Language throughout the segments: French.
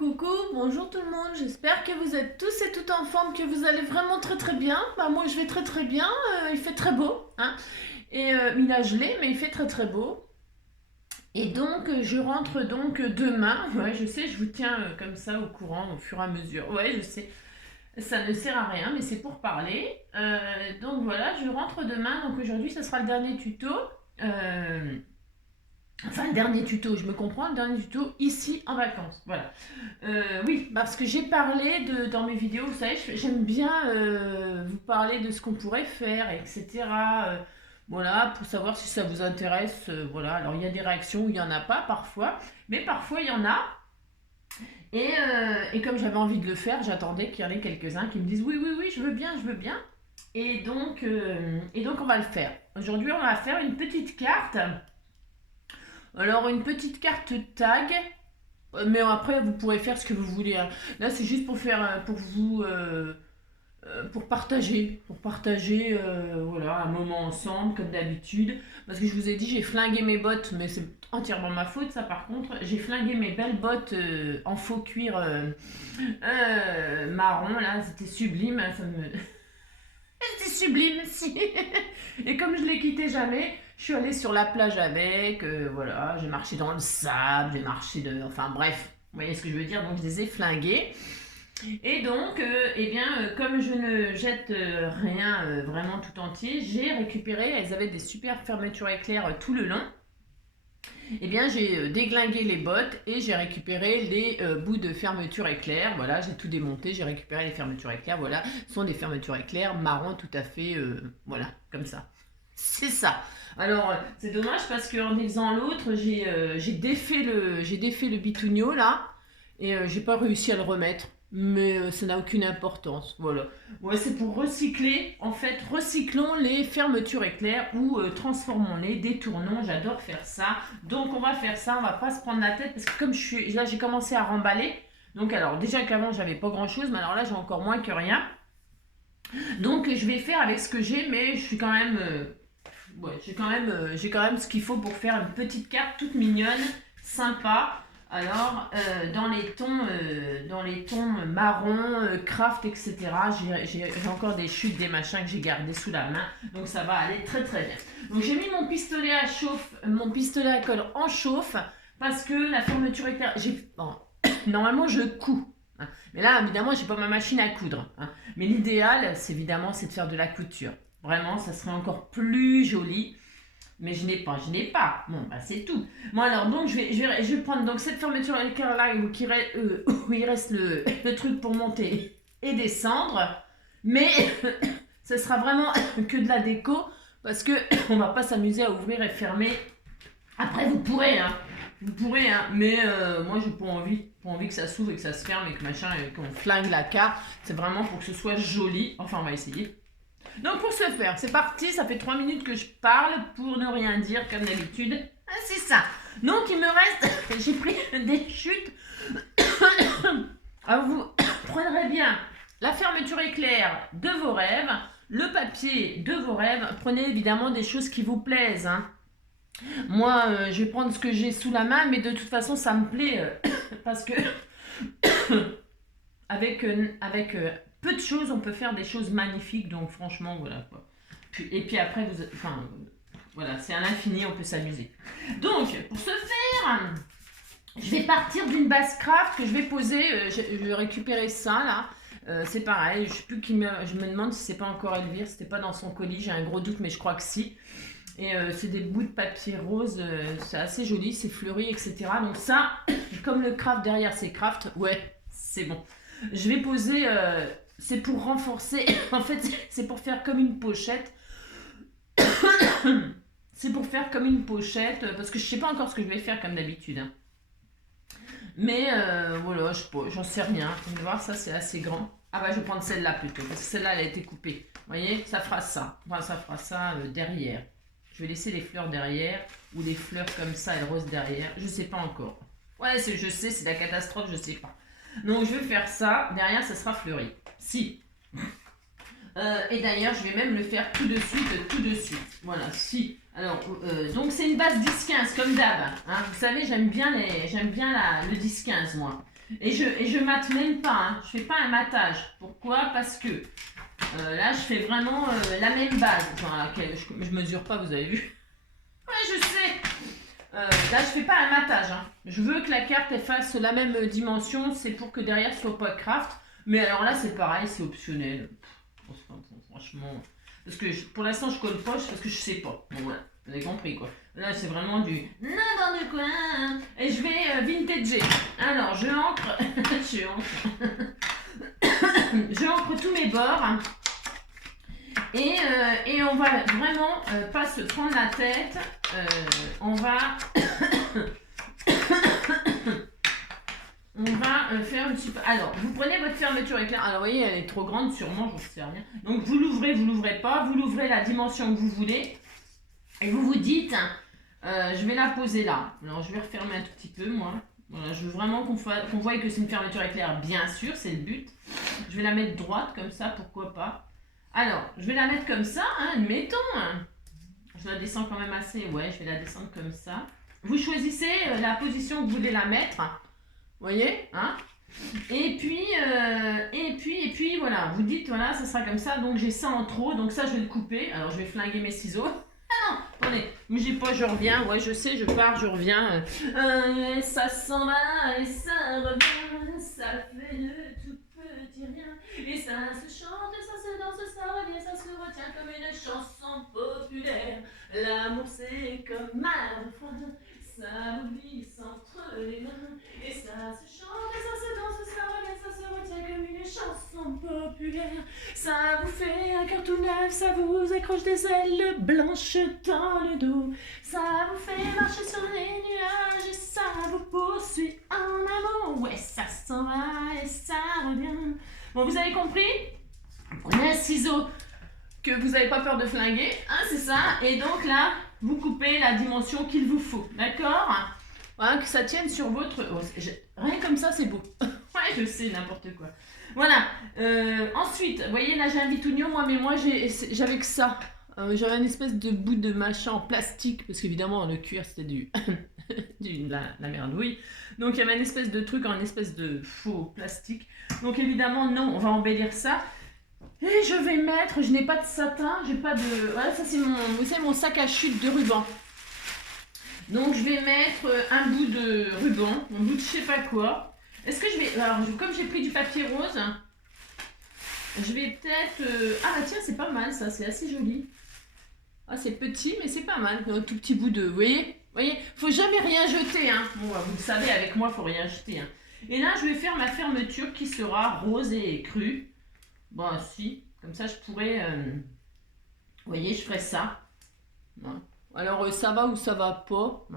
Coucou, bonjour tout le monde, j'espère que vous êtes tous et toutes en forme, que vous allez vraiment très bien. Bah moi je vais très bien, il fait très beau, hein. Et il a gelé, mais il fait très beau. Et donc je rentre donc demain, ouais je sais, je vous tiens comme ça au courant au fur et à mesure. Ouais je sais, ça ne sert à rien, mais c'est pour parler. Donc voilà, je rentre demain, donc aujourd'hui ça sera le dernier tuto. Euh, Enfin, le dernier tuto, je me comprends, le dernier tuto ici en vacances. Voilà. Oui, parce que j'ai parlé dans mes vidéos, vous savez, j'aime bien vous parler de ce qu'on pourrait faire, etc. Voilà, pour savoir si ça vous intéresse. Voilà, alors il y a des réactions où il n'y en a pas parfois, mais parfois il y en a. Et comme j'avais envie de le faire, j'attendais qu'il y en ait quelques-uns qui me disent oui, je veux bien, je veux bien. Et donc on va le faire. Aujourd'hui, on va faire une petite carte. Alors, une petite carte tag. Mais après, vous pourrez faire ce que vous voulez, hein. Là, c'est juste pour faire, pour vous, pour partager, voilà, un moment ensemble, comme d'habitude. Parce que je vous ai dit, j'ai flingué mes bottes, mais c'est entièrement ma faute, ça. Par contre, j'ai flingué mes belles bottes en faux cuir marron. Là, c'était sublime, hein, ça me, c'était sublime, si. Et comme je les quittais jamais, je suis allée sur la plage avec, voilà, j'ai marché dans le sable, j'ai marché de... Enfin bref, vous voyez ce que je veux dire, donc je les ai flingués. Et donc, comme je ne jette rien vraiment tout entier, j'ai récupéré, elles avaient des super fermetures éclairs tout le long. Eh bien, j'ai déglingué les bottes et j'ai récupéré les bouts de fermeture éclair. Voilà, j'ai tout démonté, j'ai récupéré les fermetures éclair. Voilà, ce sont des fermetures éclair marron tout à fait, voilà, comme ça. C'est ça. Alors, c'est dommage parce qu'en faisant l'autre, j'ai défait le bitunio là et j'ai pas réussi à le remettre. Mais ça n'a aucune importance. Voilà. Ouais, c'est pour recycler. En fait, recyclons les fermetures éclairs ou transformons-les, détournons. J'adore faire ça. Donc, on va faire ça. On va pas se prendre la tête parce que comme là, j'ai commencé à remballer. Donc, alors, déjà qu'avant, j'avais pas grand chose, mais alors là, j'ai encore moins que rien. Donc, je vais faire avec ce que j'ai, mais je suis quand même. Ouais, j'ai quand même ce qu'il faut pour faire une petite carte toute mignonne, sympa. Alors, dans les tons marron, craft, etc. J'ai encore des chutes, des machins que j'ai gardés sous la main. Donc, ça va aller très bien. Donc, j'ai mis mon pistolet à chauffe, mon pistolet à colle en chauffe parce que la fermeture éclair. Bon, normalement, je couds, hein. Mais là, évidemment, j'ai pas ma machine à coudre, hein. Mais l'idéal, c'est évidemment, c'est de faire de la couture. Vraiment, ça serait encore plus joli. Mais je n'ai pas. Bon, bah c'est tout. Bon, alors, donc, je vais prendre donc, cette fermeture éclair là où où il reste le truc pour monter et descendre. Mais ce sera vraiment que de la déco parce que on va pas s'amuser à ouvrir et fermer. Après, vous pourrez, hein. Vous pourrez, hein. Mais moi, j'ai pas envie que ça s'ouvre et que ça se ferme et que machin, et qu'on flingue la carte. C'est vraiment pour que ce soit joli. Enfin, on va essayer. Donc pour ce faire, c'est parti, ça fait 3 minutes que je parle pour ne rien dire comme d'habitude. Ah, c'est ça. Donc il me reste, j'ai pris des chutes. Alors vous prendrez bien la fermeture éclair de vos rêves, le papier de vos rêves. Prenez évidemment des choses qui vous plaisent, hein. Moi, je vais prendre ce que j'ai sous la main, mais de toute façon, ça me plaît parce que avec peu de choses, on peut faire des choses magnifiques. Donc franchement, voilà quoi. Et puis après, enfin, voilà, c'est à l'infini, on peut s'amuser. Donc, pour ce faire, je vais partir d'une base craft que je vais poser. Je vais récupérer ça là. C'est pareil, je sais plus je me demande si c'est pas encore Elvire, c'était pas dans son colis, j'ai un gros doute, mais je crois que si. Et c'est des bouts de papier rose, c'est assez joli, c'est fleuri, etc. Donc ça, comme le craft derrière c'est craft, ouais, c'est bon. Je vais poser, c'est pour renforcer, en fait c'est pour faire comme une pochette. C'est pour faire comme une pochette, parce que je sais pas encore ce que je vais faire comme d'habitude, hein. Mais voilà, j'en sais rien. Vous allez voir, ça c'est assez grand. Ah bah je vais prendre celle-là plutôt, parce que celle-là elle a été coupée. Vous voyez, ça fera ça. Enfin, ça fera ça derrière. Je vais laisser les fleurs derrière, ou les fleurs comme ça et le rose derrière. Je sais pas encore. Ouais, je sais, c'est la catastrophe, je sais pas. Donc je vais faire ça. Derrière, ça sera fleuri. Si. Et d'ailleurs, je vais même le faire tout de suite, tout de suite. Voilà, si. Alors, donc c'est une base 10-15 comme d'hab. Hein. Vous savez, j'aime bien le 10-15 moi. Et je mate même pas. Hein. Je fais pas un matage. Pourquoi? Parce que là, je fais vraiment la même base. Enfin, je mesure pas, vous avez vu? Ouais, je sais. Là, je fais pas un matage. Hein. Je veux que la carte elle fasse la même dimension. C'est pour que derrière ce soit pas craft. Mais alors là, c'est pareil, c'est optionnel. Franchement. Parce que pour l'instant, je colle pas parce que je sais pas. Bon, voilà. Vous avez compris quoi. Là, c'est vraiment du n'importe quoi. Et je vais vintager. Alors, je ancre. je ancre tous mes bords. Et on va vraiment pas se prendre la tête. On va. On va faire un petit peu. Alors, vous prenez votre fermeture éclair. Alors, vous voyez, elle est trop grande, sûrement, je ne sais rien. Donc, vous l'ouvrez pas. Vous l'ouvrez la dimension que vous voulez. Et vous vous dites, je vais la poser là. Alors, je vais refermer un tout petit peu, moi. Voilà, je veux vraiment qu'on voie que c'est une fermeture éclair, bien sûr, c'est le but. Je vais la mettre droite, comme ça, pourquoi pas. Alors, je vais la mettre comme ça, hein, admettons. Je la descends quand même assez. Ouais, je vais la descendre comme ça. Vous choisissez la position que vous voulez la mettre. Vous voyez, hein? Et puis, voilà, vous dites, voilà, ça sera comme ça, donc j'ai ça en trop, donc ça, je vais le couper. Alors, je vais flinguer mes ciseaux. Ah non, attendez, bougez pas, je reviens, ouais, je sais, je pars, je reviens. Et ça s'en va, et ça revient, ça fait de tout petit rien. Et ça se chante, ça se danse, ça revient, ça se retient comme une chanson populaire. L'amour, c'est comme un refrain. Ça vous glisse entre les mains, et ça se chante, et ça se danse, ça revient, ça se retient comme une chanson populaire. Ça vous fait un cœur tout neuf, ça vous accroche des ailes blanches dans le dos. Ça vous fait marcher sur les nuages, et ça vous poursuit en amour. Ouais, ça s'en va et ça revient. Bon, vous avez compris? Prenez un ciseau que vous n'avez pas peur de flinguer, hein, c'est ça. Et donc là, vous coupez la dimension qu'il vous faut, d'accord? Voilà, que ça tienne sur votre... Oh, rien comme ça, c'est beau. Ouais, je sais, n'importe quoi. Voilà. Ensuite, vous voyez, là, j'ai un bitounio, mais moi, j'avais que ça. J'avais une espèce de bout de machin en plastique, parce qu'évidemment, le cuir, c'était la merdouille. Donc, il y avait une espèce de truc en espèce de faux plastique. Donc, évidemment, non, on va embellir ça. Et je vais mettre, je n'ai pas de satin, j'ai pas de... Voilà, ça c'est mon sac à chute de ruban. Donc je vais mettre un bout de ruban, un bout de je sais pas quoi. Est-ce que je vais... Alors, comme j'ai pris du papier rose, je vais peut-être... Ah bah tiens, c'est pas mal ça, c'est assez joli. Ah, c'est petit, mais c'est pas mal. Un tout petit bout de... Vous voyez, faut jamais rien jeter, hein. Bon, vous le savez, avec moi, faut rien jeter, hein. Et là, je vais faire ma fermeture qui sera rose et crue. Bon, si, comme ça je pourrais, vous voyez, je ferai ça. Non. Alors, ça va ou ça va pas.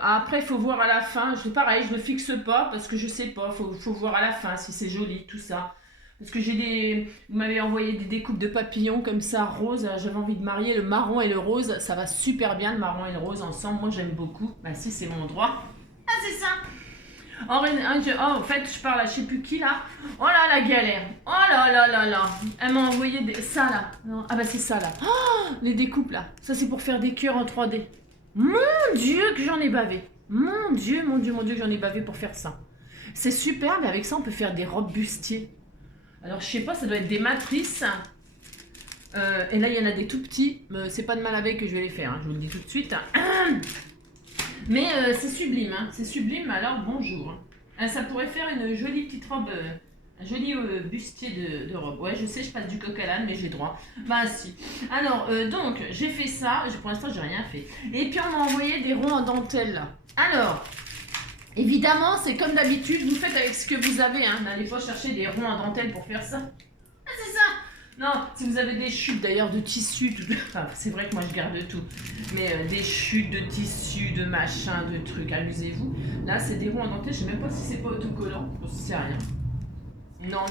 Après, il faut voir à la fin. Pareil, je ne fixe pas parce que je sais pas. Faut voir à la fin si c'est joli, tout ça. Parce que vous m'avez envoyé des découpes de papillons comme ça, rose. J'avais envie de marier le marron et le rose. Ça va super bien, le marron et le rose ensemble. Moi, j'aime beaucoup. Bah, si, c'est mon droit. Ah, c'est ça. En fait, je parle à je sais plus qui là. Oh là, la galère. Oh là là là là. Elle m'a envoyé ça là. Non. Ah bah c'est ça là. Oh, les découpes là. Ça c'est pour faire des cœurs en 3D. Mon Dieu que j'en ai bavé. Mon Dieu que j'en ai bavé pour faire ça. C'est super, mais avec ça on peut faire des robes bustiers. Alors je sais pas, ça doit être des matrices. Et là il y en a des tout petits. C'est pas de mal avec que je vais les faire, hein, je vous le dis tout de suite. Mais c'est sublime, hein. C'est sublime, alors bonjour. Ça pourrait faire une jolie petite robe, un joli bustier de robe. Ouais, je sais, je passe du coq à l'âne, mais j'ai droit. Bah si. Alors, donc, j'ai fait ça. Pour l'instant, j'ai rien fait. Et puis, on m'a envoyé des ronds en dentelle, là. Alors, évidemment, c'est comme d'habitude, vous faites avec ce que vous avez, hein. N'allez pas chercher des ronds en dentelle pour faire ça. Ah, c'est ça. Non, si vous avez des chutes d'ailleurs de tissu, enfin, c'est vrai que moi je garde tout, mais des chutes de tissu, de machin, de trucs, amusez-vous. Là, c'est des ronds en dentelle, je sais même pas si c'est pas autocollant, je sais rien. Non.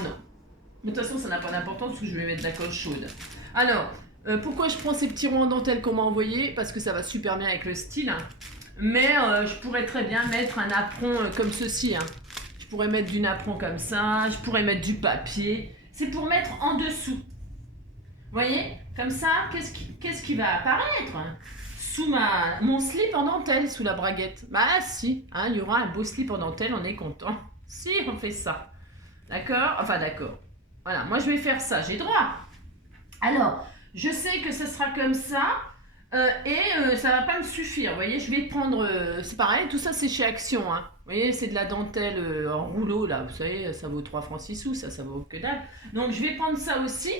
Mais de toute façon, ça n'a pas d'importance parce que je vais mettre de la colle chaude. Alors, pourquoi je prends ces petits ronds en dentelle qu'on m'a envoyés? Parce que ça va super bien avec le style. Hein. Mais je pourrais très bien mettre un apron comme ceci. Hein. Je pourrais mettre du napperon comme ça, je pourrais mettre du papier. C'est pour mettre en dessous. voyez, comme ça, qu'est-ce qui va apparaître sous mon slip en dentelle, sous la braguette? Bah si, hein, il y aura un beau slip en dentelle, on est content. Si, on fait ça. D'accord? Enfin, d'accord. Voilà, moi je vais faire ça, j'ai droit. Alors, je sais que ce sera comme ça. Ça va pas me suffire, vous voyez, je vais prendre, c'est pareil, tout ça c'est chez Action, hein. Vous voyez, c'est de la dentelle en rouleau, là, vous savez, ça vaut 3 francs 6 sous, ça vaut que dalle. Donc je vais prendre ça aussi,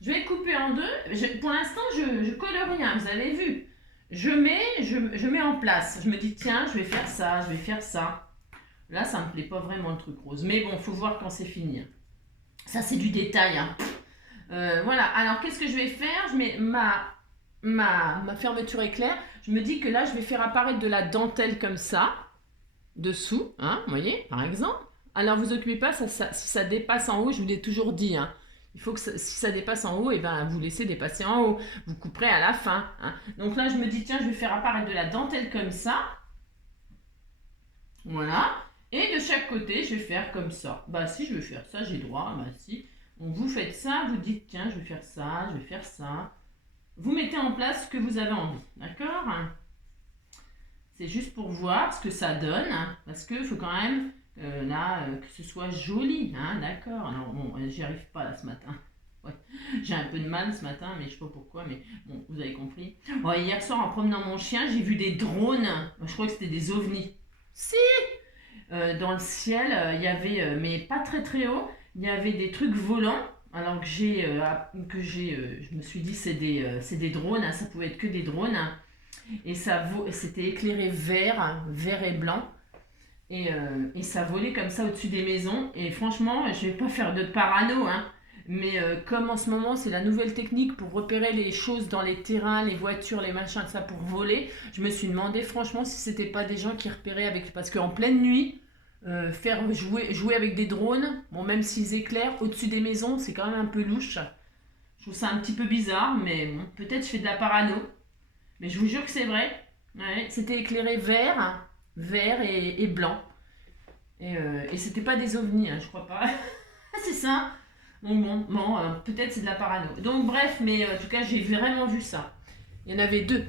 je vais couper en deux, pour l'instant je colle rien, vous avez vu. Je mets en place, je me dis tiens, je vais faire ça, je vais faire ça. Là, ça me plaît pas vraiment le truc rose, mais bon, faut voir quand c'est fini. Ça c'est du détail, hein. Voilà, alors qu'est-ce que je vais faire? Je mets ma fermeture éclair. Je me dis que là, je vais faire apparaître de la dentelle comme ça, dessous, hein, vous voyez, par exemple. Alors, vous occupez pas, si ça dépasse en haut, je vous l'ai toujours dit, hein. Il faut que si ça dépasse en haut, et ben, vous laissez dépasser en haut. Vous couperez à la fin, hein. Donc là, je me dis, tiens, je vais faire apparaître de la dentelle comme ça. Voilà. Et de chaque côté, je vais faire comme ça. Bah si, je vais faire ça, j'ai droit. Bah si. Donc vous faites ça, vous dites, tiens, je vais faire ça, je vais faire ça. Vous mettez en place ce que vous avez envie, d'accord? C'est juste pour voir ce que ça donne, hein, parce qu'il faut quand même que ce soit joli, hein, d'accord? Alors bon, j'y arrive pas là ce matin. Ouais. J'ai un peu de mal ce matin, mais je sais pas pourquoi, mais bon, vous avez compris. Ouais, hier soir, en promenant mon chien, j'ai vu des drones. Je crois que c'était des ovnis. Si! Dans le ciel, il y avait, mais pas très très haut, il y avait des trucs volants. Alors je me suis dit c'est des drones, hein, ça pouvait être que des drones, hein. Et c'était éclairé vert et blanc, et ça volait comme ça au-dessus des maisons. Et franchement, je vais pas faire de parano, hein, mais comme en ce moment c'est la nouvelle technique pour repérer les choses dans les terrains, les voitures, les machins, ça pour voler, je me suis demandé franchement si c'était pas des gens qui repéraient parce qu'en pleine nuit. Faire jouer avec des drones, bon, même s'ils éclairent au-dessus des maisons, c'est quand même un peu louche. Je trouve ça un petit peu bizarre, mais bon, peut-être je fais de la parano. Mais je vous jure que c'est vrai. Ouais, c'était éclairé vert et blanc. Et c'était pas des ovnis, hein, je crois pas. C'est ça. Bon, peut-être c'est de la parano. Donc bref, mais en tout cas, j'ai vraiment vu ça. Il y en avait deux.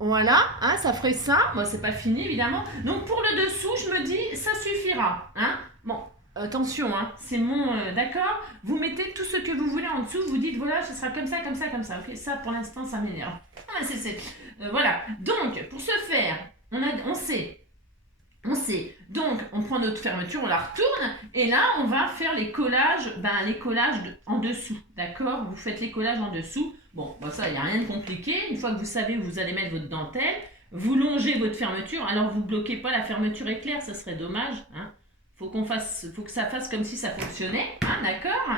Voilà, hein, ça ferait ça. Moi, c'est pas fini, évidemment. Donc, pour le dessous, je me dis, ça suffira. Hein. Bon, attention, hein, c'est mon... d'accord. Vous mettez tout ce que vous voulez en dessous. Vous dites, voilà, ce sera comme ça, comme ça, comme ça. Ok, ça, pour l'instant, ça m'énerve. Ah, voilà. Donc, pour ce faire, on sait. Donc, on prend notre fermeture, on la retourne. Et là, on va faire les collages, en dessous. D'accord. Vous faites les collages en dessous. Bon, ça, il n'y a rien de compliqué. Une fois que vous savez où vous allez mettre votre dentelle, vous longez votre fermeture. Alors, vous ne bloquez pas la fermeture éclair, ça serait dommage. Hein. Faut que ça fasse comme si ça fonctionnait. Hein, d'accord?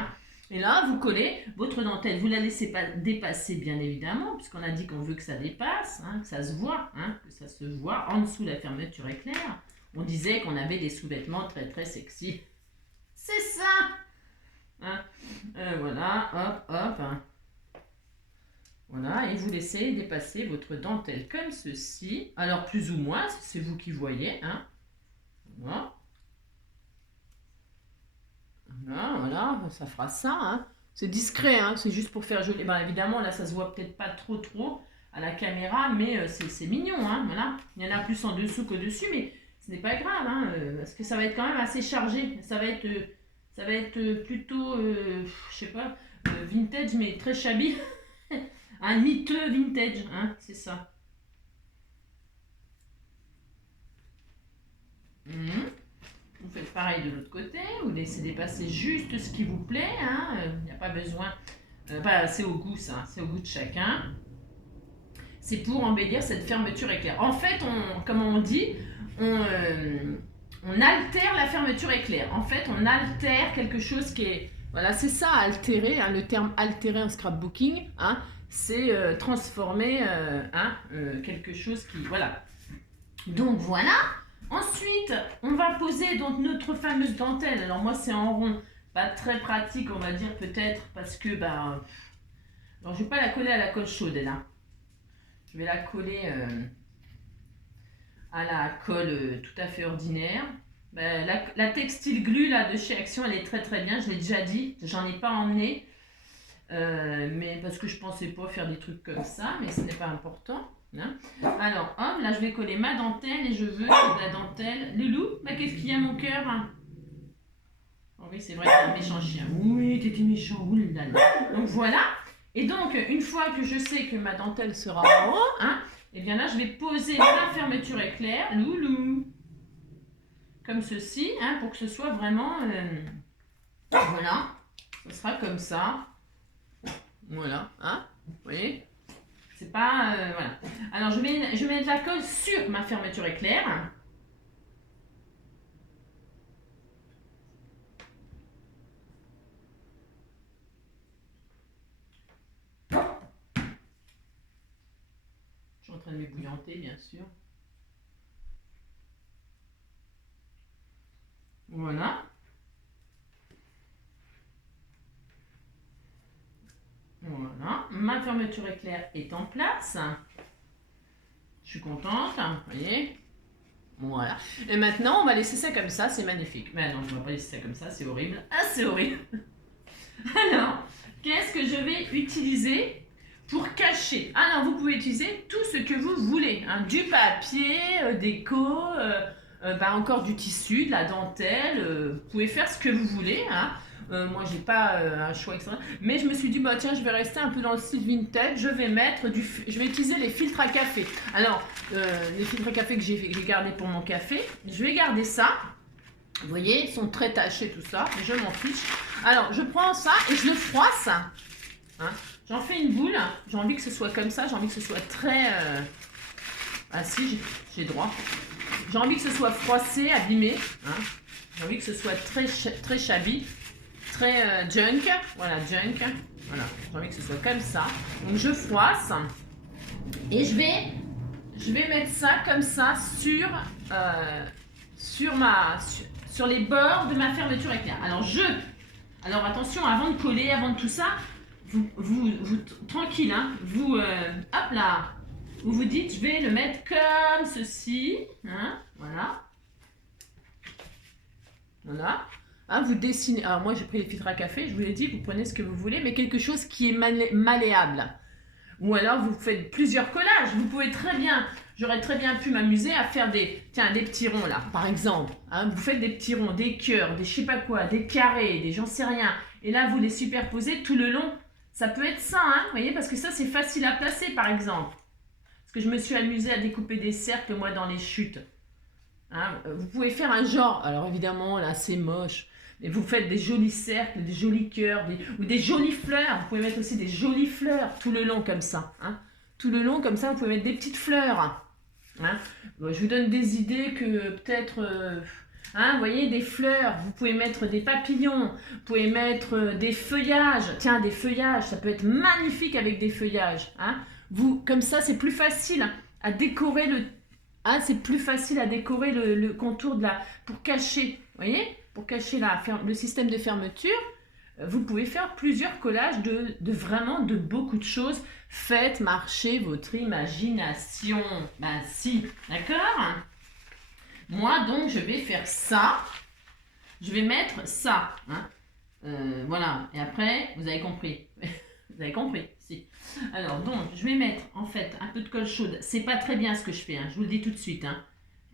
Et là, vous collez votre dentelle. Vous ne la laissez pas dépasser, bien évidemment, puisqu'on a dit qu'on veut que ça dépasse, hein, que ça se voit, hein, que ça se voit en dessous de la fermeture éclair. On disait qu'on avait des sous-vêtements très, très sexy. C'est ça! Hein, voilà, hop. Hein. Voilà, et vous laissez dépasser votre dentelle comme ceci. Alors, plus ou moins, c'est vous qui voyez. Hein. Voilà. Voilà, ça fera ça. Hein. C'est discret, hein, c'est juste pour faire joli. Ben, évidemment, là, ça se voit peut-être pas trop à la caméra, mais c'est mignon. Hein, voilà. Il y en a plus en dessous qu'au-dessus, mais ce n'est pas grave, hein, parce que ça va être quand même assez chargé. Ça va être plutôt, je sais pas, vintage, mais très shabby. Un miteux vintage, hein, c'est ça. Vous faites pareil de l'autre côté, vous laissez dépasser juste ce qui vous plaît, hein, il n'y a pas besoin, c'est au goût ça, c'est au goût de chacun. C'est pour embellir cette fermeture éclair. En fait, comme on dit, on altère la fermeture éclair. En fait, on altère quelque chose qui est... Voilà, c'est ça, altérer, hein, le terme altérer en scrapbooking, hein, c'est transformer quelque chose qui... Voilà. Donc voilà. Ensuite, on va poser donc notre fameuse dentelle. Alors moi, c'est en rond. Pas très pratique, on va dire peut-être, parce que... alors, je ne vais pas la coller à la colle chaude, là. Je vais la coller à la colle tout à fait ordinaire. La textile glue là, de chez Action, elle est très très bien. Je l'ai déjà dit, j'en ai pas emmené. Mais parce que je pensais pas faire des trucs comme ça, mais ce n'est pas important. Hein. Alors, hop, là je vais coller ma dentelle et je veux que la dentelle... Loulou, bah, qu'est-ce qu'il y a mon cœur? Oh oui, c'est vrai, t'es un méchant chien. Oui, t'étais méchant, oulala. Donc voilà. Et donc, une fois que je sais que ma dentelle sera en haut, hein, et bien là, je vais poser la fermeture éclair, Loulou. Comme ceci, hein, pour que ce soit vraiment... voilà. Ce sera comme ça. Voilà, hein, vous voyez? C'est pas... voilà. Alors, je vais mettre de la colle sur ma fermeture éclair. Je suis en train de m'ébouillanter, bien sûr. Voilà. Voilà. Ma fermeture éclair est en place. Je suis contente, vous voyez? Voilà. Et maintenant, on va laisser ça comme ça, c'est magnifique. Mais non, je ne vais pas laisser ça comme ça, c'est horrible. Ah, c'est horrible. Alors, qu'est-ce que je vais utiliser pour cacher? Alors, vous pouvez utiliser tout ce que vous voulez. Hein. Du papier, déco, encore du tissu, de la dentelle. Vous pouvez faire ce que vous voulez. Hein. Moi, j'ai pas un choix extra. Mais je me suis dit, bah tiens, je vais rester un peu dans le style vintage. Je vais utiliser les filtres à café. Alors, les filtres à café que j'ai gardés pour mon café, je vais garder ça. Vous voyez, ils sont très tachés, tout ça. Mais je m'en fiche. Alors, je prends ça et je le froisse. Hein. J'en fais une boule. J'ai envie que ce soit comme ça. J'ai envie que ce soit très... Ah si, j'ai droit. J'ai envie que ce soit froissé, abîmé. Hein. J'ai envie que ce soit très shabby. Très junk, voilà, junk, voilà, j'ai envie que ce soit comme ça. Donc je froisse et je vais mettre ça comme ça sur les bords de ma fermeture éclair. Alors attention, avant de coller, avant de tout ça, vous tranquille, hein, hop là, vous dites, je vais le mettre comme ceci, hein, voilà, voilà. Hein, vous dessinez. Alors moi j'ai pris les filtres à café, je vous l'ai dit, vous prenez ce que vous voulez, mais quelque chose qui est malléable. Ou alors vous faites plusieurs collages. Vous pouvez très bien, j'aurais très bien pu m'amuser à faire des petits ronds là, par exemple. Hein, vous faites des petits ronds, des cœurs, des je sais pas quoi, des carrés, des j'en sais rien. Et là vous les superposez tout le long. Ça peut être ça, hein, vous voyez, parce que ça c'est facile à placer par exemple. Parce que je me suis amusée à découper des cercles moi dans les chutes. Hein, vous pouvez faire un genre, alors évidemment là c'est moche. Et vous faites des jolis cercles, des jolis cœurs, ou des jolies fleurs. Vous pouvez mettre aussi des jolies fleurs tout le long comme ça. Hein. Tout le long comme ça, vous pouvez mettre des petites fleurs. Hein. Bon, je vous donne des idées que peut-être... hein, vous voyez, des fleurs. Vous pouvez mettre des papillons. Vous pouvez mettre des feuillages. Tiens, des feuillages. Ça peut être magnifique avec des feuillages. Hein. Comme ça, c'est plus facile à décorer le... Hein, c'est plus facile à décorer le contour pour cacher. Vous voyez, pour cacher le système de fermeture, vous pouvez faire plusieurs collages vraiment de beaucoup de choses. Faites marcher votre imagination. Ben si, d'accord? Moi, donc, je vais faire ça. Je vais mettre ça. Hein. Voilà. Et après, vous avez compris. Vous avez compris, si. Alors, donc, je vais mettre, en fait, un peu de colle chaude. C'est pas très bien ce que je fais, hein. Je vous le dis tout de suite, hein.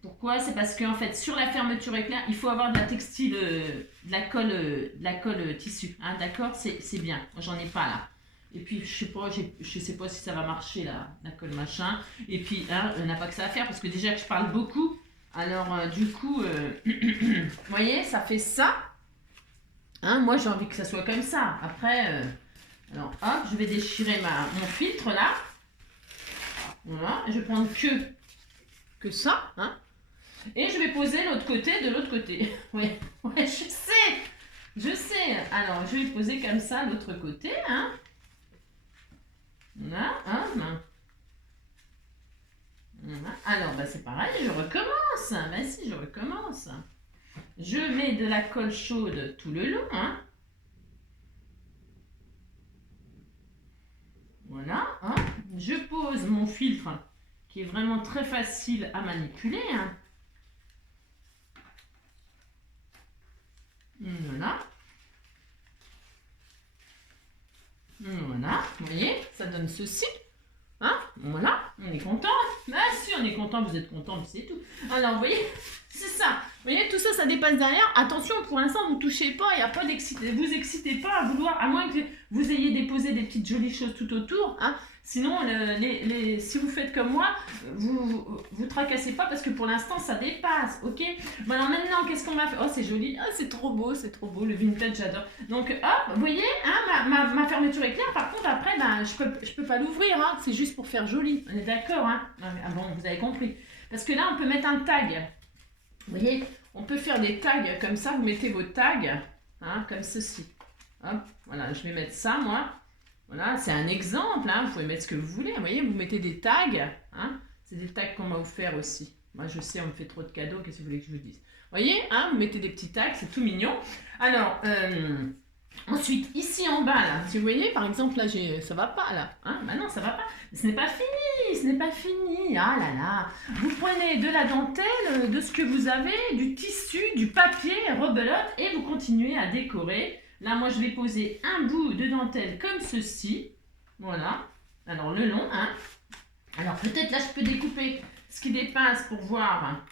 Pourquoi? C'est parce qu'en fait, sur la fermeture éclair, il faut avoir de la textile, de la colle tissu. Hein, d'accord? C'est bien. Moi, j'en ai pas là. Et puis, je sais pas si ça va marcher, la colle machin. Et puis, hein, on n'a pas que ça à faire parce que déjà que je parle beaucoup. Alors, du coup, vous voyez, ça fait ça. Hein, moi, j'ai envie que ça soit comme ça. Après, alors, hop, je vais déchirer mon filtre là. Voilà. Je vais prendre que ça, hein. Et je vais poser l'autre côté de l'autre côté. Ouais, je sais. Alors, je vais poser comme ça l'autre côté, hein. Là, voilà. Alors, bah, c'est pareil, je recommence. Bah si, je recommence. Je mets de la colle chaude tout le long, hein. Voilà, hein. Je pose mon filtre qui est vraiment très facile à manipuler, hein. Voilà. Voilà, vous voyez, ça donne ceci. Hein? Voilà, on est content. Ah si, on est content, vous êtes content, mais c'est tout. Alors, vous voyez, c'est ça. Vous voyez, tout ça, ça dépasse derrière. Attention, pour l'instant, vous ne touchez pas, il n'y a pas d'excité. Vous excitez pas à vouloir, à moins que vous ayez déposé des petites jolies choses tout autour. Hein? Sinon, si vous faites comme moi, vous tracassez pas parce que pour l'instant, ça dépasse. Ok? Bon, alors maintenant, qu'est-ce qu'on va faire? Oh, c'est joli. Oh, c'est trop beau, le vintage, j'adore. Donc, hop, vous voyez, hein, ma fermeture est claire. Par contre, après, ben, je peux pas l'ouvrir. Hein, c'est juste pour faire joli. On est d'accord, hein? Ah bon, vous avez compris. Parce que là, on peut mettre un tag. Vous voyez, on peut faire des tags comme ça. Vous mettez vos tags, hein, comme ceci. Hop, voilà, je vais mettre ça, moi. Voilà, c'est un exemple, hein, vous pouvez mettre ce que vous voulez. Vous voyez, vous mettez des tags. Hein, c'est des tags qu'on m'a offert aussi. Moi, je sais, on me fait trop de cadeaux. Qu'est-ce que vous voulez que je vous dise? Vous voyez, hein, vous mettez des petits tags, c'est tout mignon. Alors, ensuite, ici en bas, là, si vous voyez, par exemple, là, ça va pas, là. Hein, bah non, ça va pas. Ce n'est pas fini, ce n'est pas fini. Ah là là. Vous prenez de la dentelle, de ce que vous avez, du tissu, du papier, rebelote, et vous continuez à décorer. Là, moi, je vais poser un bout de dentelle comme ceci. Voilà. Alors, le long, hein. Alors, peut-être là, je peux découper ce qui dépasse pour voir.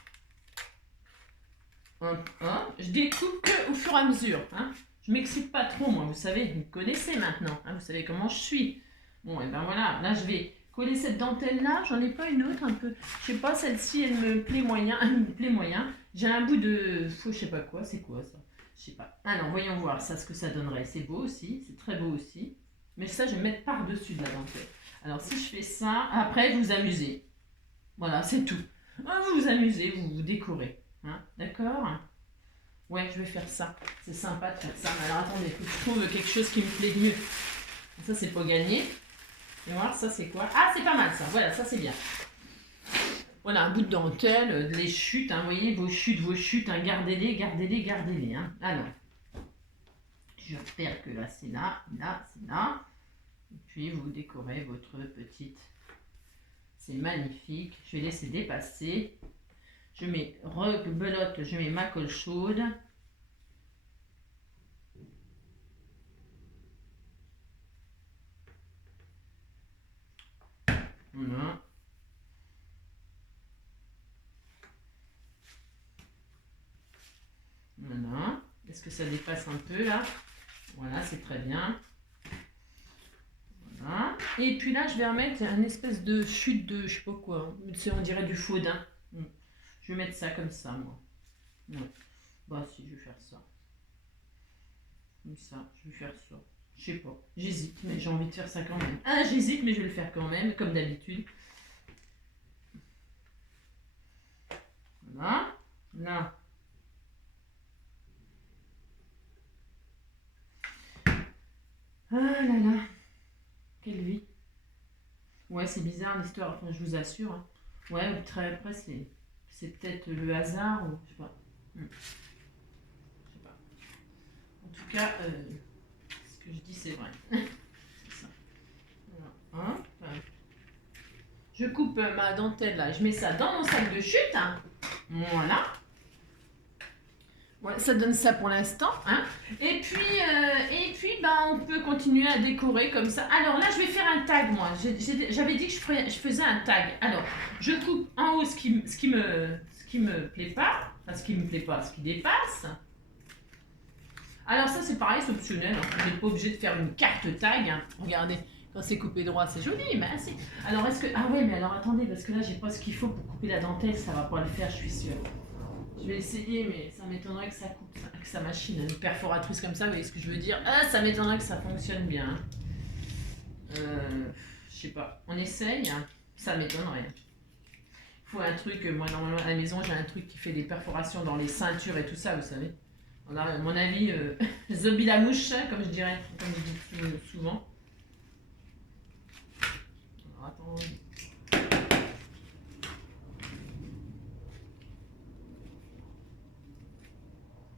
Hop, hop. Je découpe que au fur et à mesure. Hein. Je m'excite pas trop, moi, vous savez. Vous me connaissez maintenant. Hein, vous savez comment je suis. Bon, et ben voilà. Là, je vais coller cette dentelle-là. J'en ai pas une autre un peu. Je sais pas, celle-ci, elle me plaît moyen. Elle me plaît moyen. J'ai un bout de... je sais pas quoi. C'est quoi, ça? Je sais pas. Alors, voyons voir ça, ce que ça donnerait. C'est beau aussi, c'est très beau aussi. Mais ça, je vais mettre par-dessus de la dentelle. Alors, si je fais ça, après, vous vous amusez. Voilà, c'est tout. Vous vous amusez, vous vous décorez. Hein, d'accord? Ouais, je vais faire ça. C'est sympa de faire ça. Mais alors, attendez, il faut que je trouve quelque chose qui me plaît mieux. Ça, c'est pas gagné. Et voir, ça, c'est quoi? Ah, c'est pas mal, ça. Voilà, ça, c'est bien. Voilà, un bout de dentelle, les chutes, hein, vous voyez, vos chutes, hein, gardez-les, gardez-les, gardez-les. Hein. Alors, je repère que là, c'est là, là, c'est là. Et puis, vous décorez votre petite... C'est magnifique. Je vais laisser dépasser. Je mets rebelote, je mets ma colle chaude. Voilà. Voilà. Est-ce que ça dépasse un peu là? Voilà, c'est très bien. Voilà. Et puis là, je vais remettre une espèce de chute de, je sais pas quoi, on dirait du faudin. Je vais mettre ça comme ça, moi. Ouais. Bah si, je vais faire ça. Comme ça, je vais faire ça. Je sais pas, j'hésite, mais j'ai envie de faire ça quand même. Ah, j'hésite, mais je vais le faire quand même, comme d'habitude. Voilà. Là. Ah là là. Quelle vie. Ouais, c'est bizarre l'histoire, enfin, je vous assure. Hein. Ouais, très après, c'est peut-être le hasard, ou je sais pas. Je sais pas. En tout cas, ce que je dis, c'est vrai. C'est ça. Voilà. Hein, enfin, je coupe ma dentelle là, je mets ça dans mon sac de chute. Hein. Voilà. Ouais, ça donne ça pour l'instant. Hein. Et puis bah, on peut continuer à décorer comme ça. Alors là, je vais faire un tag, moi. J'avais dit que je faisais un tag. Alors, je coupe en haut ce qui me plaît pas. Enfin, ce qui me plaît pas, ce qui dépasse. Alors ça, c'est pareil, c'est optionnel. Hein. Vous n'êtes pas obligé de faire une carte tag. Hein. Regardez, quand c'est coupé droit, c'est joli. Mais c'est... Alors, est-ce que... Ah ouais, mais alors attendez, parce que là, j'ai pas ce qu'il faut pour couper la dentelle. Ça va pas le faire, je suis sûre. Je vais essayer, mais ça m'étonnerait que ça coupe, que sa machine, une perforatrice comme ça, vous voyez ce que je veux dire? Ah, ça m'étonnerait que ça fonctionne bien. Je sais pas. On essaye, hein. Ça m'étonnerait. Il faut un truc, moi normalement à la maison j'ai un truc qui fait des perforations dans les ceintures et tout ça, vous savez. Alors, à mon avis, Zombie la mouche, comme je dirais, comme je dis souvent. Alors attendez.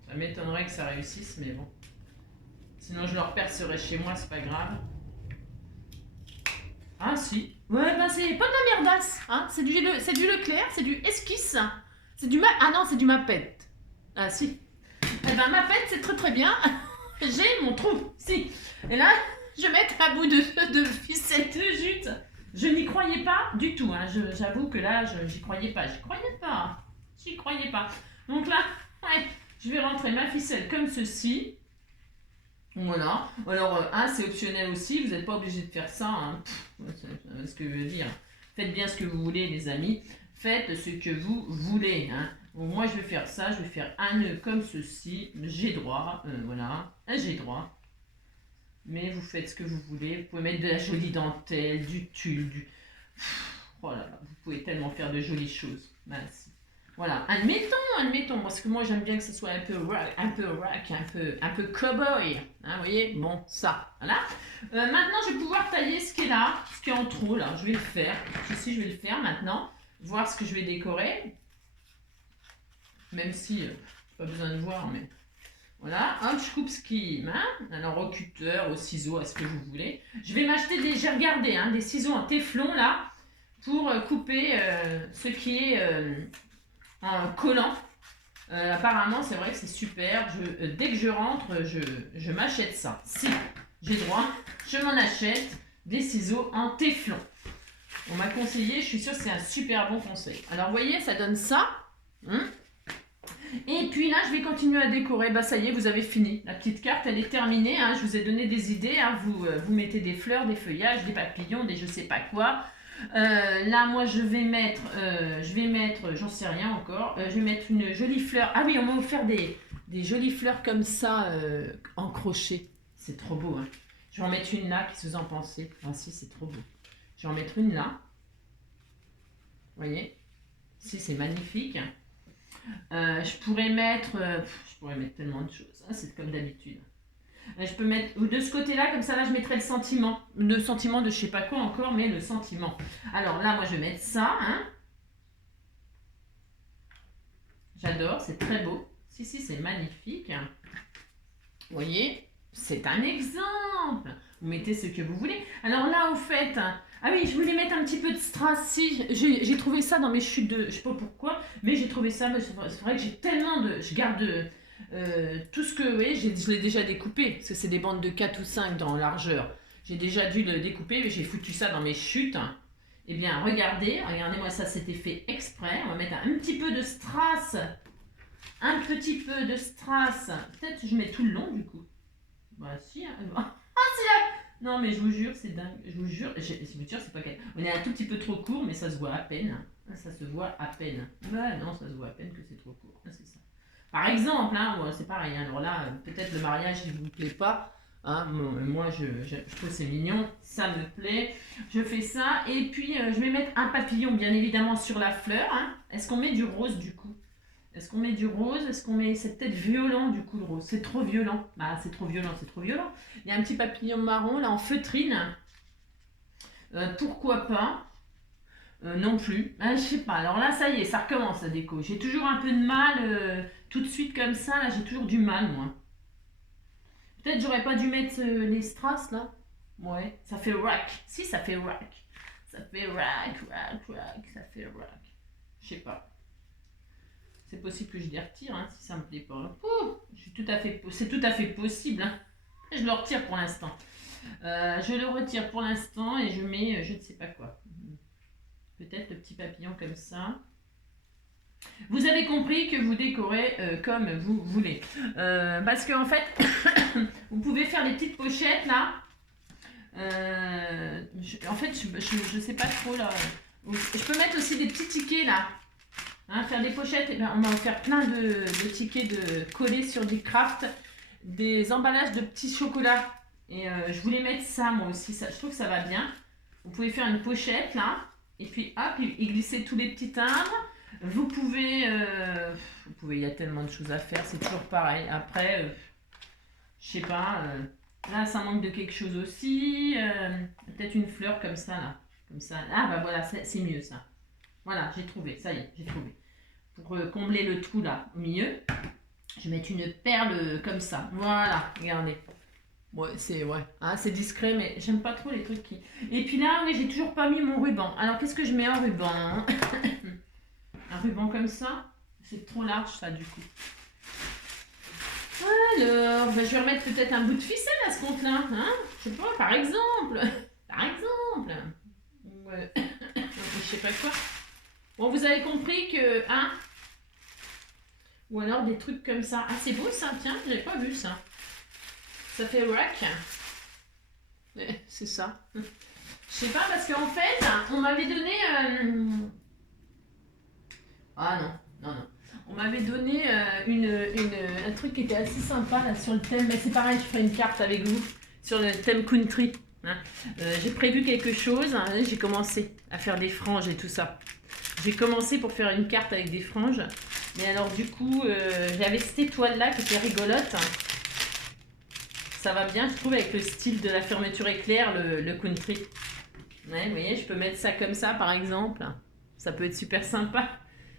Ça m'étonnerait que ça réussisse, mais bon. Sinon, je le repercerai chez moi, c'est pas grave. Ah, si. Ouais, ben c'est pas de la merdasse. Hein. C'est du Leclerc, c'est du Esquisse. C'est du Ah non, c'est du Mapette. Ah, si. Eh ben, Mapette, c'est très très bien. J'ai mon trou. Si. Et là, je vais mettre un bout de ficelle de jute. Je n'y croyais pas du tout. Hein. J'avoue que là, j'y croyais pas. J'y croyais pas. Donc là, ouais, je vais rentrer ma ficelle comme ceci. Voilà. Alors, c'est optionnel aussi. Vous n'êtes pas obligé de faire ça. Hein. C'est ce que je veux dire. Faites bien ce que vous voulez, les amis. Faites ce que vous voulez. Hein. Bon, moi, je vais faire ça. Je vais faire un nœud comme ceci. J'ai droit. Voilà. J'ai droit. Mais vous faites ce que vous voulez. Vous pouvez mettre de la jolie dentelle, du tulle, du... Oh là là, vous pouvez tellement faire de jolies choses. Merci. Voilà, admettons, parce que moi j'aime bien que ce soit un peu rock, un peu cowboy. Hein, vous voyez? Bon, ça, voilà. Maintenant, je vais pouvoir tailler ce qui est là, ce qui est en trop là. Je vais le faire. Ici, je vais le faire maintenant. Voir ce que je vais décorer. Même si, pas besoin de voir, mais... Voilà, hop, je coupe ce qui... Hein, alors au cutter, au ciseau, à ce que vous voulez. Je vais m'acheter des... J'ai regardé, hein, des ciseaux en téflon, là, pour couper ce qui est en collant. Apparemment, c'est vrai que c'est super. Dès que je rentre, je m'achète ça. Si j'ai droit, je m'en achète des ciseaux en téflon. On m'a conseillé, je suis sûre que c'est un super bon conseil. Alors, vous voyez, ça donne ça. Hein. Et puis là, je vais continuer à décorer. Bah ça y est, vous avez fini. La petite carte, elle est terminée. Hein. Je vous ai donné des idées. Hein. Vous mettez des fleurs, des feuillages, des papillons, des je sais pas quoi. Là, moi, je vais mettre, j'en sais rien encore. Je vais mettre une jolie fleur. Ah oui, on m'a offert des jolies fleurs comme ça, en crochet. C'est trop beau. Hein. Je vais en mettre une là. Qu'est-ce que vous en pensez? Ah si, c'est trop beau. Je vais en mettre une là. Vous voyez? Si, c'est magnifique. Je pourrais mettre tellement de choses, hein, c'est comme d'habitude. Je peux mettre de ce côté-là, comme ça là je mettrai le sentiment de je sais pas quoi encore, mais le sentiment. Alors là, moi je vais mettre ça, hein. J'adore, c'est très beau. Si, c'est magnifique. Vous voyez, c'est un exemple. Vous mettez ce que vous voulez. Alors là, au fait, ah oui, je voulais mettre un petit peu de strass. Si, j'ai trouvé ça dans mes chutes de... Je sais pas pourquoi, mais j'ai trouvé ça. C'est vrai que j'ai tellement de... Je garde tout ce que... Vous voyez, je l'ai déjà découpé, parce que c'est des bandes de 4 ou 5 dans largeur. J'ai déjà dû le découper, mais j'ai foutu ça dans mes chutes. Eh bien, regardez-moi ça, c'était fait exprès. On va mettre un petit peu de strass. Un petit peu de strass. Peut-être que je mets tout le long, du coup. Bah si, hein. Ah, c'est là. Non, mais je vous jure, c'est dingue. Je vous jure, c'est pas qu'elle. On est un tout petit peu trop court, mais ça se voit à peine. Ça se voit à peine. Ouais, non, ça se voit à peine que c'est trop court. C'est ça. Par exemple, hein, c'est pareil. Alors là, peut-être le mariage, il vous plaît pas. Hein, moi, je trouve que c'est mignon. Ça me plaît. Je fais ça. Et puis, je vais mettre un papillon, bien évidemment, sur la fleur. Hein. Est-ce qu'on met du rose, du coup? Est-ce qu'on met du rose? Est-ce qu'on met... C'est peut-être violent du coup le rose. C'est trop violent. Bah c'est trop violent. Il y a un petit papillon marron là en feutrine. Pourquoi pas? Non plus. Je sais pas. Alors là ça y est, ça recommence la déco. J'ai toujours un peu de mal tout de suite comme ça. Là j'ai toujours du mal moi. Peut-être j'aurais pas dû mettre les strass là. Ouais. Ça fait rack. Si ça fait rack. Ça fait rack. Ça fait rack. Je sais pas. C'est possible que je les retire hein, si ça me plaît pas. C'est tout à fait possible. Hein. Je le retire pour l'instant. Je le retire pour l'instant et je mets je ne sais pas quoi. Peut-être le petit papillon comme ça. Vous avez compris que vous décorez comme vous voulez. Parce qu'en fait, vous pouvez faire des petites pochettes là. En fait, je sais pas trop là. Je peux mettre aussi des petits tickets là. Hein, faire des pochettes, eh bien, on m'a offert plein de tickets de coller sur du craft, des emballages de petits chocolats. Et je voulais mettre ça moi aussi, ça, je trouve que ça va bien. Vous pouvez faire une pochette là, et puis hop, y glisser tous les petits timbres. Vous pouvez, il y a tellement de choses à faire, c'est toujours pareil. Après, je sais pas, là ça manque de quelque chose aussi. Peut-être une fleur comme ça là. Comme ça. Ah bah voilà, c'est mieux ça. Voilà, j'ai trouvé, ça y est, j'ai trouvé. Pour combler le trou là, au milieu, je vais mettre une perle comme ça. Voilà, regardez. Ouais, c'est discret, mais j'aime pas trop les trucs qui... Et puis là, oui, j'ai toujours pas mis mon ruban. Alors, qu'est-ce que je mets en ruban? Un ruban comme ça? C'est trop large, ça, du coup. Alors, Alors, ben, je vais remettre peut-être un bout de ficelle à ce compte-là. Hein, je sais pas, par exemple. Par exemple. Ouais. Je sais pas quoi. Bon, vous avez compris que... Hein, ou alors des trucs comme ça. Ah, c'est beau ça, tiens, j'avais pas vu ça. Ça fait rack. C'est ça. Je sais pas, parce qu'en fait, on m'avait donné... Ah non, non, non. On m'avait donné un truc qui était assez sympa là, sur le thème. Mais c'est pareil, je ferai une carte avec vous sur le thème country. Hein. J'ai prévu quelque chose. Hein, j'ai commencé à faire des franges et tout ça. J'ai commencé pour faire une carte avec des franges. Mais alors du coup, j'avais cette étoile-là qui était rigolote. Ça va bien, je trouve, avec le style de la fermeture éclair, le country. Ouais, vous voyez, je peux mettre ça comme ça, par exemple. Ça peut être super sympa.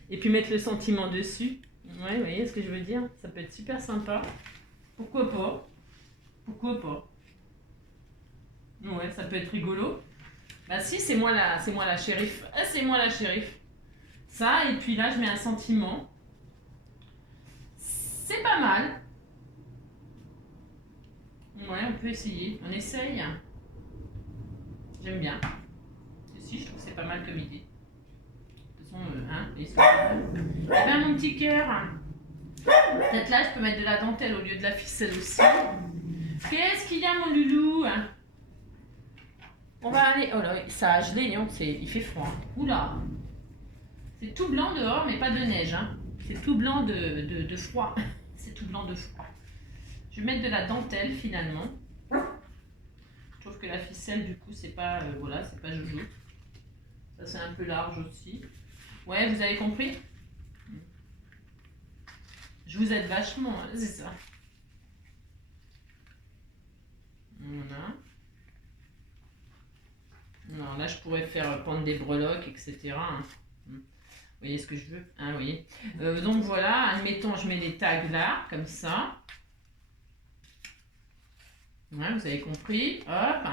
Et puis mettre le sentiment dessus. Ouais, vous voyez ce que je veux dire? Ça peut être super sympa. Pourquoi pas? Pourquoi pas? Ouais, ça peut être rigolo. Bah si, c'est moi la shérif. Ah, c'est moi la shérif. Ça, et puis là, je mets un sentiment. C'est pas mal. Ouais, on peut essayer. On essaye. J'aime bien. Si, je trouve que c'est pas mal comme idée. De toute façon, hein, et ben, mon petit cœur. Peut-être là, je peux mettre de la dentelle au lieu de la ficelle aussi. Qu'est-ce qu'il y a, mon loulou? On va aller... Oh là, ça a gelé, non, il fait froid. Oula. C'est tout blanc dehors, mais pas de neige. Hein. C'est tout blanc de froid. C'est tout blanc de froid. Je vais mettre de la dentelle, finalement. Je trouve que la ficelle, du coup, c'est pas... voilà, c'est pas joujou. Ça, c'est un peu large aussi. Ouais, vous avez compris? Je vous aide vachement, hein, c'est ça. Voilà. Non, là, je pourrais faire prendre des breloques, etc. Hein. Vous voyez ce que je veux? Hein, vous voyez. Donc voilà, admettons, je mets les tags là, comme ça. Ouais, vous avez compris. Hop.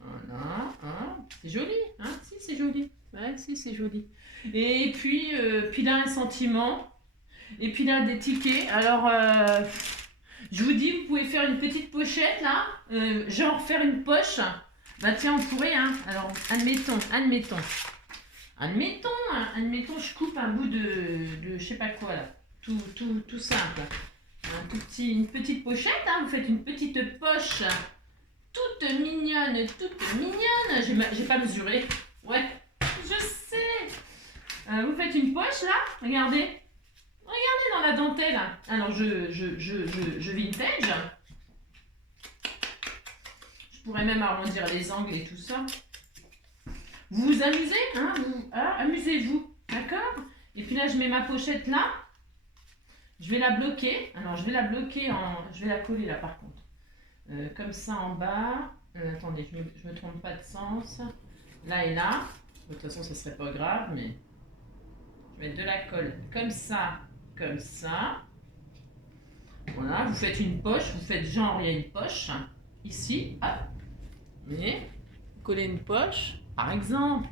Voilà. C'est joli. Hein? Si, c'est joli. Ouais, si, c'est joli. Et puis, puis là, un sentiment. Et puis là, des tickets. Alors, je vous dis, vous pouvez faire une petite pochette là. Genre faire une poche. Bah tiens, on pourrait, hein. Alors, admettons, je coupe un bout de je sais pas quoi là. Tout simple. Une petite pochette, hein. Vous faites une petite poche toute mignonne. J'ai pas mesuré. Ouais, je sais. Vous faites une poche là, regardez. Regardez dans la dentelle. Alors, je vintage. Je pourrais même arrondir les angles et tout ça. Vous vous amusez, hein? Amusez-vous, d'accord? Et puis là, je mets ma pochette là. Je vais la bloquer. Alors, je vais la bloquer je vais la coller là, par contre. Comme ça en bas. Attendez, je me trompe pas de sens. Là et là. De toute façon, ce serait pas grave, mais... Je vais mettre de la colle comme ça. Comme ça. Voilà, vous faites une poche. Vous faites genre, il y a une poche. Ici, hop. Vous voyez? Coller une poche. Par exemple.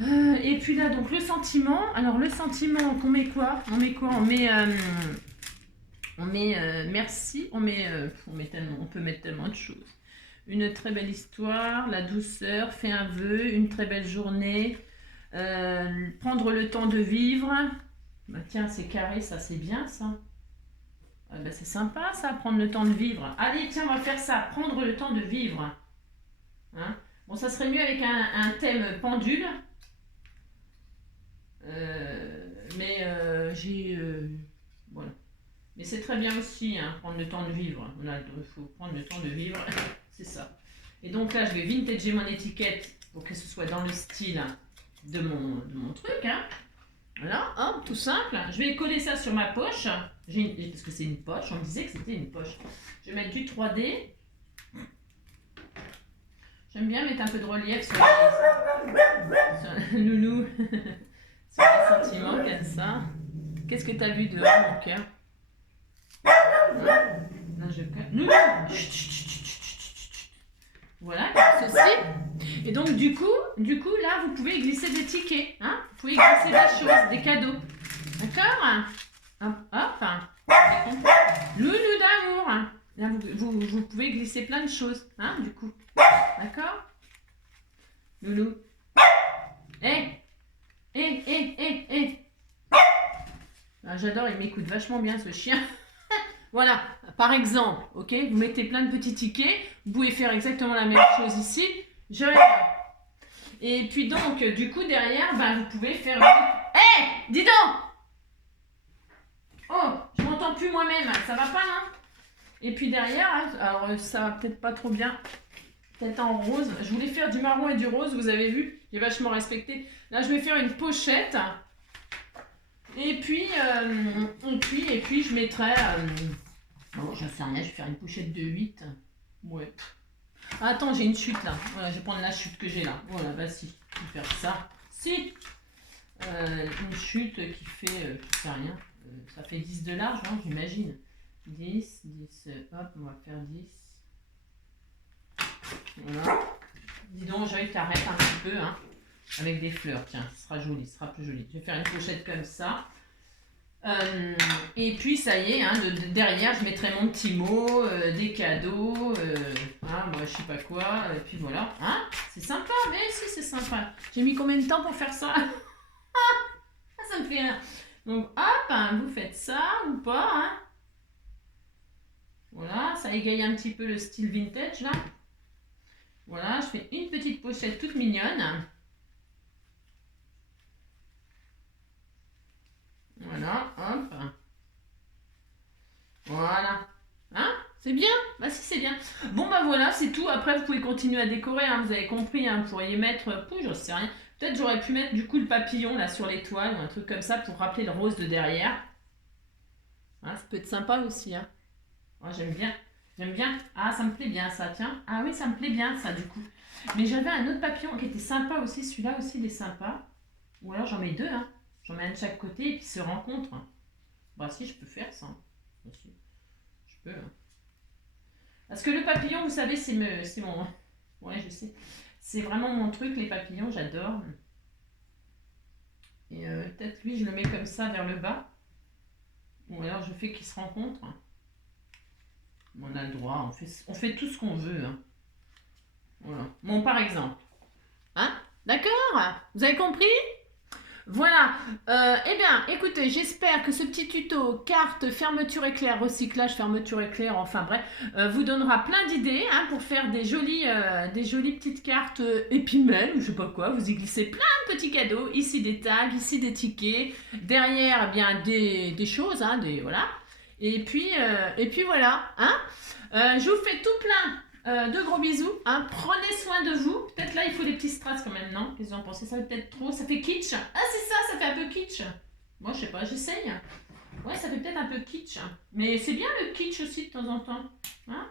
Et puis là, donc le sentiment. Alors le sentiment, on met quoi? On met merci. On peut mettre tellement de choses. Une très belle histoire, la douceur, fait un vœu, une très belle journée, prendre le temps de vivre. Bah tiens, c'est carré, ça c'est bien ça. Bah, c'est sympa ça, prendre le temps de vivre. Allez, tiens, on va faire ça, prendre le temps de vivre. Hein? Bon, ça serait mieux avec un thème pendule. Voilà. Mais c'est très bien aussi, hein, prendre le temps de vivre. Il faut prendre le temps de vivre, c'est ça. Et donc là, je vais vintager mon étiquette pour que ce soit dans le style de mon truc. Hein. Voilà, hop, tout simple. Je vais coller ça sur ma poche. Parce que c'est une poche, on me disait que c'était une poche. Je vais mettre du 3D. J'aime bien mettre un peu de relief sur le loulou. Sur les sentiments comme ça. Qu'est-ce que tu as vu dehors, mon cœur? Là, loulou. Voilà, comme ceci. Et donc, du coup, là, vous pouvez glisser des tickets. Hein, vous pouvez glisser des choses, des cadeaux. D'accord? Hop, hop. Hein. Loulou d'amour. Hein. Là, vous pouvez glisser plein de choses, hein, du coup. D'accord? Loulou. Hé! Hé, hé, hé, hé! J'adore, il m'écoute vachement bien, ce chien. Voilà, par exemple, ok, vous mettez plein de petits tickets, vous pouvez faire exactement la même chose ici. Je regarde. Et puis donc, du coup, derrière, ben, vous pouvez faire... Hé, dis donc! Oh, je m'entends plus moi-même, ça va pas, non? Et puis derrière, alors ça va peut-être pas trop bien, peut-être en rose. Je voulais faire du marron et du rose, vous avez vu, j'ai vachement respecté. Là, je vais faire une pochette. Et puis je mettrai... bon, j'en sais rien, je vais faire une pochette de 8. Ouais. Ah, attends, j'ai une chute là. Voilà, je vais prendre la chute que j'ai là. Voilà, bah si, je vais faire ça. Si une chute qui fait, je sais rien, ça fait 10 de large, hein, j'imagine. 10, hop, on va faire 10. Voilà. Dis donc, Joy, t'arrêtes un petit peu, hein, avec des fleurs. Tiens, ce sera joli, ce sera plus joli. Je vais faire une pochette comme ça. Et puis ça y est, hein, derrière je mettrai mon petit mot, des cadeaux, hein, moi je sais pas quoi, et puis voilà, hein, c'est sympa, mais si c'est sympa. J'ai mis combien de temps pour faire ça? Ça me fait rire. Donc hop, hein, vous faites ça ou pas, hein. Voilà, ça égaye un petit peu le style vintage là. Voilà, je fais une petite pochette toute mignonne. Voilà, hop. Voilà. Hein? C'est bien? Bah si, c'est bien. Bon bah voilà, c'est tout. Après, vous pouvez continuer à décorer, hein, vous avez compris, hein, vous pourriez mettre... Pouh, j'en sais rien. Peut-être j'aurais pu mettre du coup le papillon là sur l'étoile ou un truc comme ça pour rappeler le rose de derrière. Hein, ça peut être sympa aussi. Hein. Moi, j'aime bien. J'aime bien. Ah, ça me plaît bien ça, tiens. Ah oui, ça me plaît bien ça du coup. Mais j'avais un autre papillon qui était sympa aussi. Celui-là aussi, il est sympa. Ou alors j'en mets deux. Hein. J'en mets un de chaque côté et puis ils se rencontrent. Bah si, je peux faire ça. Aussi. Je peux. Hein. Parce que le papillon, vous savez, c'est mon... Ouais, je sais. C'est vraiment mon truc, les papillons, j'adore. Et peut-être lui, je le mets comme ça vers le bas. Ou alors je fais qu'ils se rencontrent. On a le droit, on fait tout ce qu'on veut. Hein. Voilà. Bon, par exemple. Hein? D'accord? Vous avez compris? Voilà, eh bien, écoutez, j'espère que ce petit tuto carte, fermeture éclair, recyclage, fermeture éclair, enfin bref, vous donnera plein d'idées hein, pour faire des jolies petites cartes épimèles ou je sais pas quoi. Vous y glissez plein de petits cadeaux, ici des tags, ici des tickets, derrière eh bien des choses, hein, voilà. Et puis voilà, hein. Je vous fais tout plein de gros bisous, hein. Prenez soin de vous. Peut-être là il faut des petits strass quand même, non? Qu'est-ce que vous en pensez? Ça fait peut-être trop, ça fait kitsch. Ah c'est ça, ça fait un peu kitsch. Moi je sais pas, j'essaye. Ouais, ça fait peut-être un peu kitsch. Mais c'est bien le kitsch aussi de temps en temps. Hein?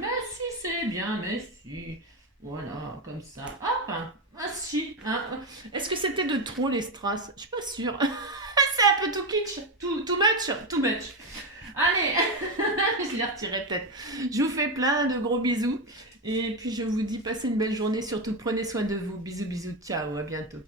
Mais si c'est bien, mais si. Voilà, comme ça. Hop. Ah si. Hein. Est-ce que c'était de trop les strass? Je suis pas sûre. C'est un peu tout kitsch. Too much. Allez, je les retirerai peut-être. Je vous fais plein de gros bisous. Et puis je vous dis passez une belle journée. Surtout prenez soin de vous. Bisous, bisous. Ciao, à bientôt.